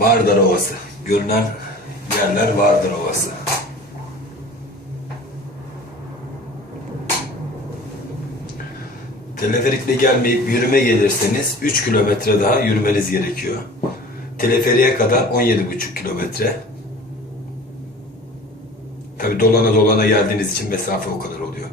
Vardar Ovası. Görünen yerler Vardar Ovası. Teleferikle gelmeyip yürüme gelirseniz 3 kilometre daha yürümeniz gerekiyor. Teleferiğe kadar 17,5 kilometre. Tabi dolana dolana geldiğiniz için mesafe o kadar oluyor.